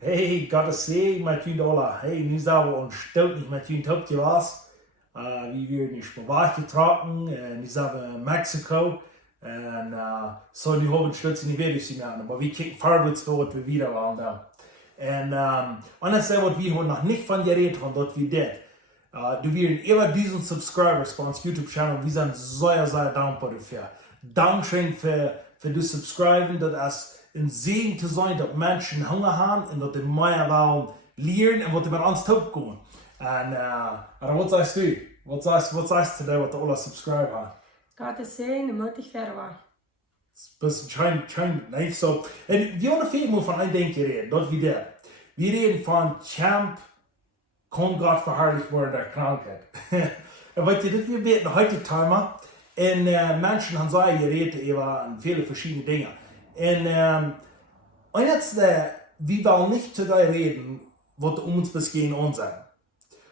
Hey, Gottes Segen met jullie alle. Hey, nu zijn we ontsteld niet met jullie top was. Wie wir in Slowakei getroffen, nu zijn we in Mexiko. En so nu hebben we stolz in die Welt gesehen. Aber wir kicken vorwärts vor, was wir wieder waren da. En anders was wir heute noch nicht von geredet haben, dort wie das. Du wirst immer diesen Subscribers bei uns YouTube-Channel, wir sind sehr, sehr dankbar dafür. Dankeschön für das Subscriben, das ist ein Segen zu sein, dass Menschen Hunger haben und dass die mehr wollen lernen und was die mit uns tun können. Und was sagst du? Was sagst du da, was alle subscribe haben? Gottes Segen, mutig verder. Das ist scheint nicht so. Und wir wollen viel mehr von einem Denken reden, dort wie der. Wir reden von Champ, kann Gott verherrlicht werden der Krankheit. Weil das wir beten heute Thema. Und Menschen haben sehr geredet über viele verschiedene Dinge. Und jetzt, wir wollen nicht zu dir reden, was uns bis gehen unseren.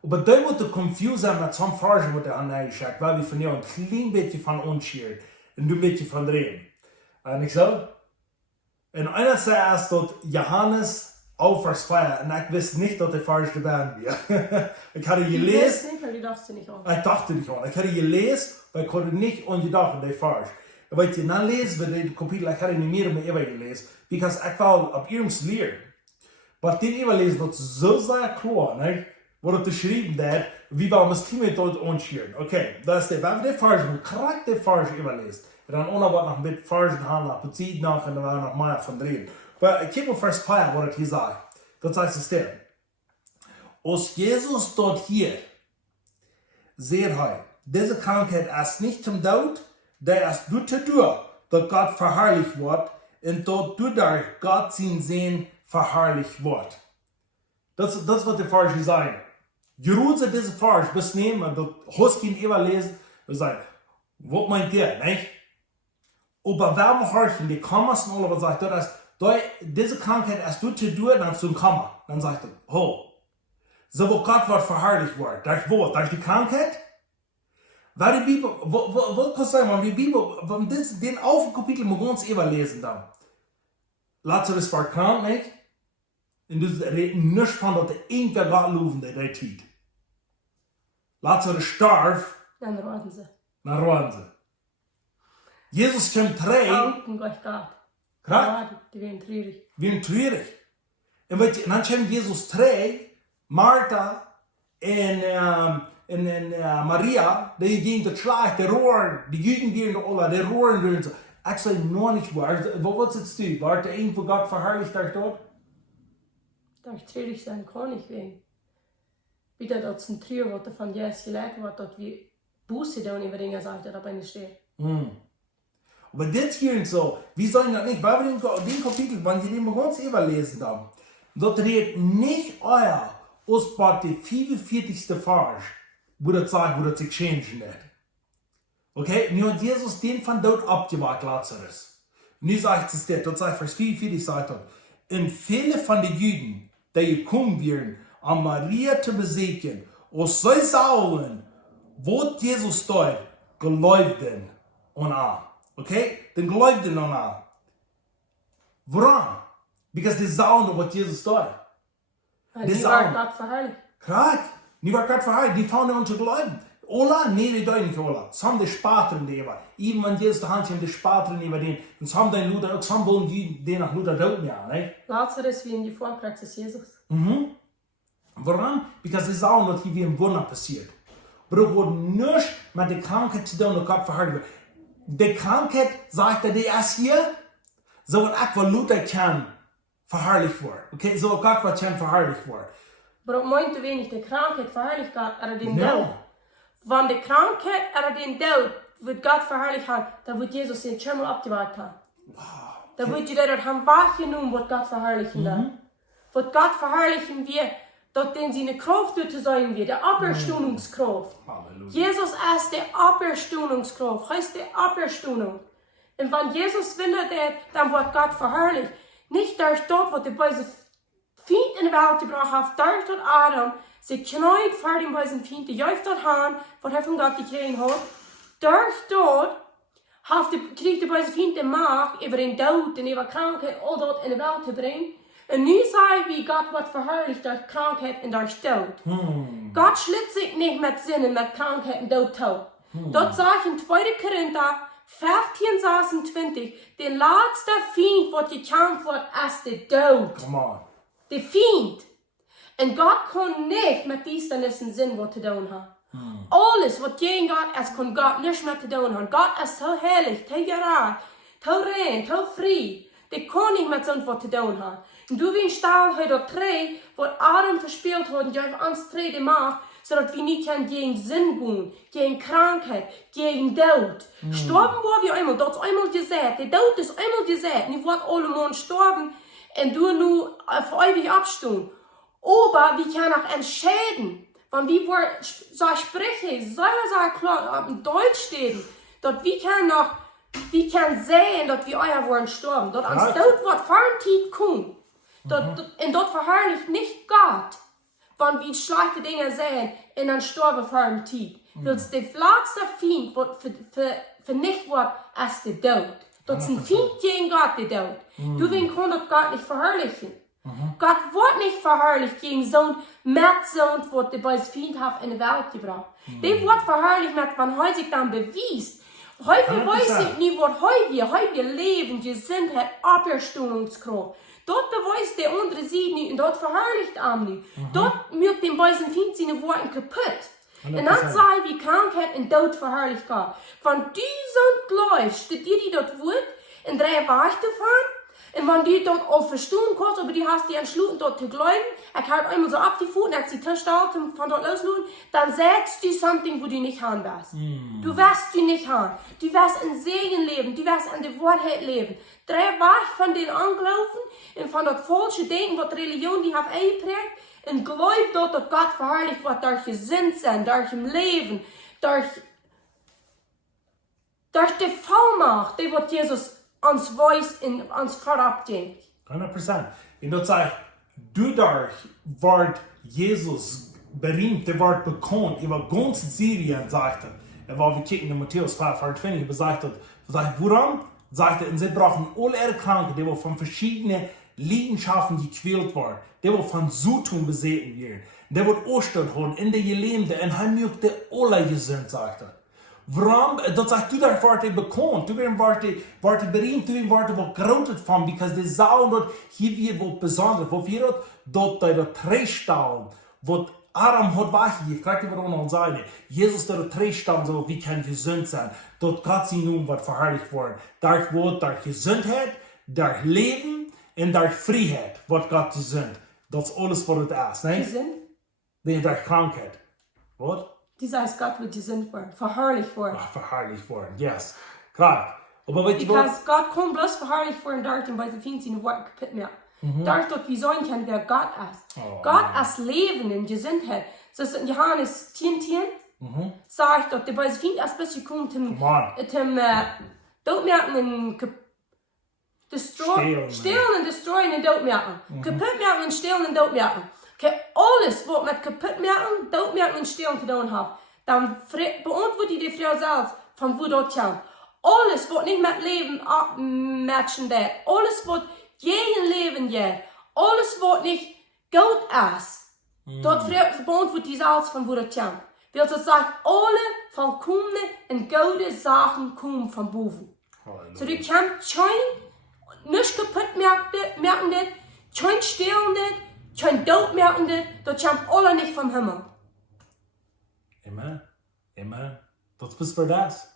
Aber da wird der Confusion mit so einem Fragen, was der andere sagt, weil wir von dir ein klein bisschen von uns scheren und du ein bisschen von reden. Nicht so? Und einer sagt, dass Johannes auf Vers 2, und ich wusste nicht, dass der falsche Band wäre. Ich hatte gelesen. Nicht, weil die dachte nicht an. Ich dachte nicht an. Ich hatte gelesen, weil ich konnte nicht angedacht, der falsch. Weil ich dann lesen, weil das Kapitel, ich hatte nicht mehr gelesen, weil ich will ab ihrem lernen. Aber den überlesen wird so sehr klar, nicht? Wo das geschrieben hat, wie wir uns Team dort anschauen. Okay, das ist der, wenn wir den falschen, korrekt den falschen überlesen, dann ohne was noch mit falschen Hand nach bezieht nach und dann werden noch mehr von reden. Aber ich gebe Vers 2, wo das hier sagt. Das heißt es denn. Als Jesus dort hier, seht ihr, diese Krankheit ist nicht zum Tod, der ist nur dadurch, dass Gott verherrlicht wird und dort dadurch Gott sein Sehen verherrlicht wird. Das wird der Falsche sein. Jerusalem diese Falsch bis nehmen und das Huskin überlesen und sagen, was meint ihr, nicht? Aber wer horchen, die Kammers und alles, sagt, das diese Krankheit ist nur dadurch, dann zum Kammer. Dann sagt er, oh, so wo Gott wird verherrlicht wird, durch wo? Durch die Krankheit? Weil die Bibel, was kann ich sagen, wenn die Bibel, wenn den Kapitel muss uns überlesen dann. Lazarus war krank, nicht? Und du redest nicht von, dass der irgendwer Gott loben, der das tut. Lazarus starb. Dann roten sie. Dann roten sie. Jesus kommt rein. Danken Gott Gott. Die werden traurig. Werden traurig. Und dann kommt Jesus rein, Martha und Maria, die gehen das Schlag, die rohren, die Juden werden alle, die rohren werden so. Ich sage noch nicht wahr. Was jetzt du? War der irgendwo Gott verherrlicht euch dort? Durch traurig sein kann ich wegen. Wieder dort zum Trio, was von Jesus geleitet wird, dort wie Buße da und über den Seite dabei nicht steht. Aber das hier ist so, wir sollen das nicht, weil wir den Kapitel, wenn Sie den bei uns überlesen haben, dort redet nicht euer aus der 45. Vers, wo das sagt, wo das sich changen wird. Okay, nun hat Jesus den von dort abgewahrt, Lazarus. Und nun sagt es das, dort sagt Vers 44, sagt er, und viele von den Juden, die gekommen wären, an Maria zu besiegen, aus so Saulen, wo Jesus dort gläubten und an. Okay? Den gläubten und an. Warum? Because die sahen, was Jesus dort. Die war Gott verherrlicht. Klar, die war Gott verherrlicht, die fanden uns zu glauben. Ola, nee, die deuten nicht Ola. Sam de Spatren die war. Even wenn Jesus die Hand in die Spatren über den, und sam den Luther, auch sam wollen die den nach Luther doten, ja, ne? Lazarus wie in die Vorpraxis Jesus. Warum? Because sie sahen, was hier wie im Wunder passiert. Aber es wurde nichts mit der Krankheit zu tun, dass Gott verherrlicht wird. Die Krankheit, sagt er, die ist hier, so wird auch, weil Luther kann verherrlicht werden. Okay, so Gott wird kann verherrlicht werden. Aber meint du wenig, die Krankheit verherrlicht Gott, oder den No. Tod? Wenn die Krankheit oder den Tod wird Gott verherrlicht haben, dann wird Jesus den Schimmel abgewahrt haben. Wow. Da wird jeder dort haben wahrgenommen, was Gott verherrlichen darf. Was Gott verherrlichen wird, dort den seine Kraft zu sein wird, der Auferstehungskraft. Halleluja. Jesus ist der Auferstehungskraft, heißt der Auferstehung. Und wenn Jesus findet, dann wird Gott verherrlicht. Nicht durch dort, was die böse Feind in die Welt gebracht hat, durch dort Adam, sie knallt vor dem bösen Feind, die jäuft dort an, was er von Gott gekriegt hat. Durch dort kriegt der böse Feind die Macht, über den Tod und über Krankheit all dort in die Welt zu bringen. Und nu sei, wie Gott wird verherrlicht durch Krankheit und durch Tod. Gott schlitzt sich nicht mit Sinnen, mit Krankheit und Tod. Dort sagt in 2. Korinther 15, 26, der letzte Feind, was gekämpft wird, ist der Tod. Come on. Der Feind. Und Gott kann nicht mit Finsternissen Sinn, was zu tun hat. Alles, was gegen Gott ist, kann Gott nicht mehr zu tun haben. Gott ist so herrlich, so gerecht, so rein, so frei. Der kann nicht mit so etwas zu tun haben. Und du willst da heute 3, wo Adam verspielt hat, und ich ans 3. Mal, sodass wir nicht gegen Sinn gehen, gegen Krankheit, gegen Tod. Sterben wollen wir einmal, das ist einmal gesagt. Der Tod ist einmal gesagt. Nicht wird alle Menschen sterben und du nur auf ewig abstehen. Aber wir können auch entscheiden, wenn wir so sprechen, sehr klar in Deutsch stehen, dass wir können sehen, dass wir euer wollen sterben. Dass uns dort wird Fahrentit kommen. Und dort verherrlicht nicht Gott, wenn wir schlechte Dinge sehen, und dann sterben Fahrentit. Weil es der letzte Feind, für nicht wird, als der Tod. Das ist ein Feind gegen Gott, der Tod. Du willst Gott nicht verherrlichen. Gott wird nicht verherrlicht gegen so ein Metzsohn, was der bei Fiendhaft in die Welt gebracht. Der wird verherrlicht, wenn heute sich dann bewiesen. Heute weiß ich nicht, was heute leben, die sind hat Abwehrstellungskraft. Dort beweist der andere sie nicht und dort verherrlicht am nicht. Dort mögt den bösen Feind seine Worte kaputt. Und dann sei wie Krankheit und Tod verherrlicht Gott. Wenn du so läufst, die dort wird, in 3 Weichen fahren, und wenn die dort auch verstehen kannst, aber die hast die entschlossen, dort zu glauben, halt einmal so ab die Fuß, und sie Tisch da, von dort losluden, dann sagst du something, wo du nicht haben wirst. Du wirst die nicht haben. Du wirst in Segen leben, du wirst an der Wahrheit leben. 3 Wochen von denen angelaufen, und von dort falsche Denken, was Religion die hat eingeprägt, und glaubt dort, dass Gott verherrlicht wird durch Gesinn sein, durch im Leben, durch die Vollmacht, die wird Jesus uns weiß und uns vorabgehen. 100%. Und das sagt, dadurch wird Jesus berühmt, der wird bekannt über ganz Syrien, sagt er. Weil wir kicken in Matthäus 5, Vers 20, sagt woran? Sagt er, und sie brauchen alle Erkrankten, die von verschiedenen Leidenschaften gequält werden, die von Zutun besessen werden, die wird Ostern haben, in der Gelähmte, und er möchte alle gesund, sagt er. Waarom? Dat zegt u daar wordt bekannt. Du wordt berühmt, du wordt wel groot van, because de zaal dat hier weer wat bijzonder. Wat wir dat de Treestalen, wat Adam hat weggegeven, krijgt u waarom al zeggen. Jesus de Treestalen so, wie kann gesund sein. Dat Gott sie nun wird verherrlicht worden. Durch wat, durch Gesundheit, durch Leben und durch Freiheit wird Gott gesund. Dat is alles wat het is, ne? Gesund? Nee, durch Krankheit. Wat? Dieser ist Gott wird gesund worden, verherrlicht worden. Ach, verherrlicht worden, yes. Klar. Aber weißt du Because Gott kann bloß verherrlicht worden dort und bei den Feinden seine Worte kaputt mehr. Dort wir sagen können, wer Gott ist. Gott ist Leben und Gesundheit. So ist in Johanes 10, sagt dort, der bei den Feinden ist bis gekommen zum Doodmerken und stehlen und destroyen und Doodmerken. Kaputt merken und stehlen und Doodmerken. Okay, alles, was mit kaputt merken, Doodmerken und stehlen zu tun hat, dann beantwortet die Frau selbst, von wo dort kommt. Alles, was nicht mit Leben abmatchen wird, alles, was gegen Leben geht, alles, was nicht gut ist, dort beantwortet die selbst, von wo dort kommt. Weil es sagt, alle von kommenden und guten Sachen kommen von Boven. So du kannst nicht kaputt merken, kein stehlen, kein Tod merken, das kommt alle nicht vom Himmel. Amen. Amen. Dat is voor dat.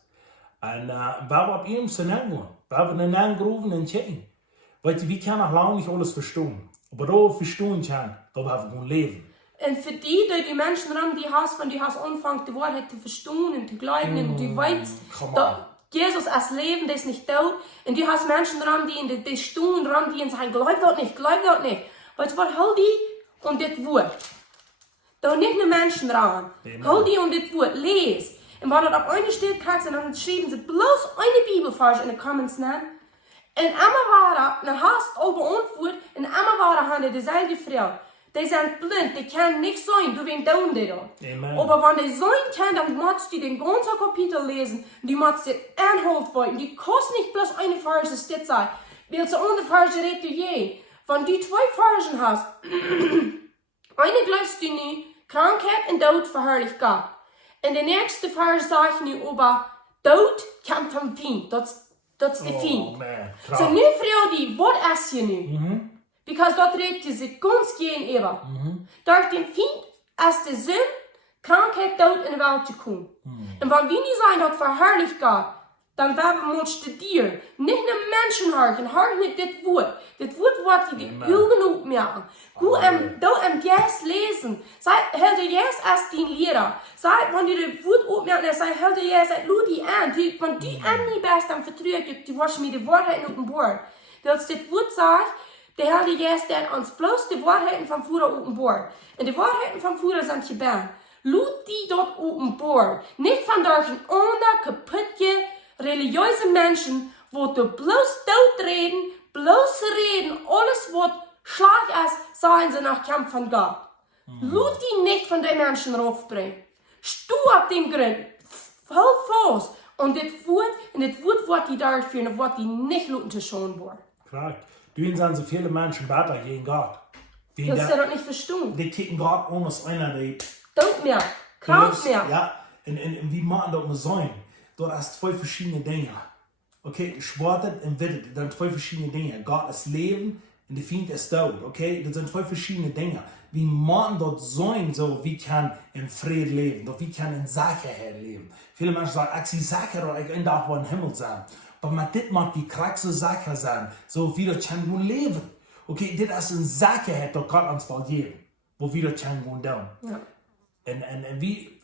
En waar we op iemand zijn naam gaan. Waar we een naam geroepen en checken. Weet je, we kunnen nog lang niet alles verstaan. Aber da we verstaan können, da hebben we gewoon leven. Und für die Menschen, die hast angefangen, die Wahrheit zu verstehen und zu glauben und die weißt, Jesus als Leben, das ist nicht tot. Und du hast Menschen dran, die in die Stunden dran, die sagen, glaub dort nicht. Weißt du, was hol die und das Wort. Da nicht nur Menschen dran. Hol die und das Wort, les. Und wenn das auf eine Stelle kriegst, dann schreiben sie bloß eine Bibelvers in die Comments nennen. Und einmal war dann hast du auch beantwortet, und einmal war haben dieselbe Frau. Die sind blind, die können nicht sein, du willst down da. Aber wenn die sein können, dann musst du den ganzen Kapitel lesen, du musst den Inhalt folgen. Du kannst nicht bloß eine Verse steht sein, weil zu andere Verse redet du je. wenn du zwei Versen hast, eine gleichst du nie, Krankheit und Tod verherrlicht Gott. In der nächsten Vers sagt nu aber, Tod kommt vom Feind, das ist der Feind. Man. So nu frage ich, was ist hier nu? Because dat redt je zich ganz gegenüber. Durch den Feind ist der Sinn, Krankheit, Tod in die Welt gekommen. Und wenn wir nicht sagen, dass verherrlicht Gott, dann werden wir uns dir, nicht nur Menschen hören nicht das Wort. Das Wort wird die Augen aufmerken. Gut, da im Jes lesen, sei, hält der Jes als dein Lehrer. Sei, wenn du das Wort aufmerken, sei, hält der Jes als die an. Wenn du an die bist, dann vertrüge du wirst mir die Wahrheit auf dem Bord. Das Wort sagt, der Herr Jes, der uns bloß die Wahrheiten vom Führer auf dem Bord. Und die Wahrheiten vom Führer sind gebannt. Lud die dort auf dem Bord. Nicht von solchen kaputte, religiöse Menschen, wo du bloß tot reden, alles was schlag ist, sagen sie nach Kampf von Gott. Lud die nicht von den Menschen raufbringen. Stu ab dem Grund, voll fast. Und das Wort wird die durchführen, und wird die nicht luten zu schauen wollen. Klar. Du sind so viele Menschen weiter gegen Gott. Das ist ja doch nicht verstanden. Die kicken Gott um als einer, der Don't mehr, krank mehr. Ja, und wie machen das muss sein? Dort hast zwei verschiedene Dinge. Okay, schwartet und wittet, das sind zwei verschiedene Dinge. Gott ist Leben und der Feind ist Tod. Okay, das sind zwei verschiedene Dinge. Wie machen dort sein, so wie kann in Frieden leben, doch wie kann in Sicherheit leben. Viele Menschen sagen, ich sehe Sicherheit, ich darf in den Himmel sein. Aber man das macht die krasse Sache sein, so wie das kann gut leben. Okay, das ist eine Sicherheit, die Gott uns geben, wo wir das kann gut tun. Ja. Und wie,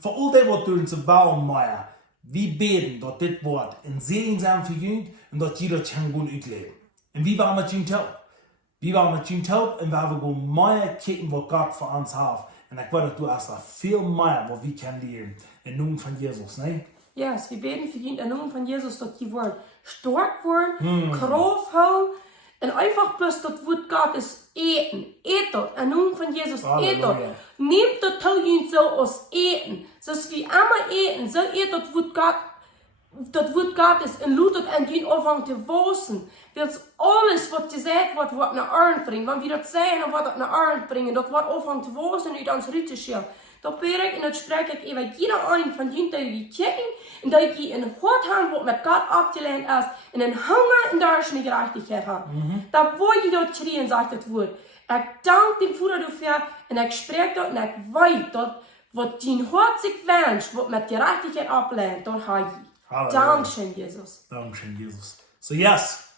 für all das, was du in der Baum machst, wir beten, dass das Wort in Seelen sein verjüngt und dass jeder kann gut ausleben. Und wie waren wir mit ihm taub? Wir waren mit ihm taub und wir gehen mehr kicken, was Gott für uns hat. Und ich weiß, du hast da viel mehr, was wir können leben. Im Namen von Jesus, ne? Ja, yes, wir beten für die Namen von Jesus, dass die wollen stark werden, Kraft haben und einfach bloß das Wort Gottes eten. Etet, im Namen von Jesus, etet. Nehmt das Taugen so aus eten. So wie einmal eten, so etet das Wort Gottes und lutet an den Anfang zu wachsen. Weil alles, was gesagt wird, wird nach Arend bringen. Wenn wir das sehen, dann wird das nach Arend bringen. Das wird anfangen zu wachsen und uns Rütteschirr. Dat bid ik en dat spreek ik even jeder een van jullie die kijken en dat je een hart hebben wat met God abgelehnt is en een hunger en daar is een gerechtigheid hebben. Dat wil je dat schreeuwen, zegt het woord. Ik dank dem Vater dafür en ik spreek dat en ik weet dat wat je hart zich wünscht, wat met gerechtigheid ablehnt, dat ga je. Dankeschön, Jesus. Dankeschön, Jesus. So yes,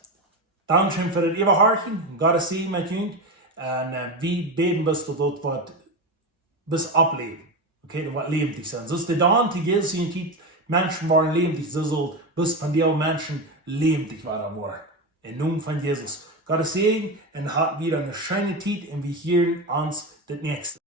dankeschön für das Überhorchen. Gottes Segen mit uns. Und wir beten bis zu dort, was bis ableben. Okay, das wird lebendig sein. So ist der Dauer, die Jesus in die Menschen waren lebendig, so soll bis von den Menschen lebendig werden. Im Namen von Jesus. Gottes Segen und hat wieder eine schöne Zeit und wir hören uns das nächste.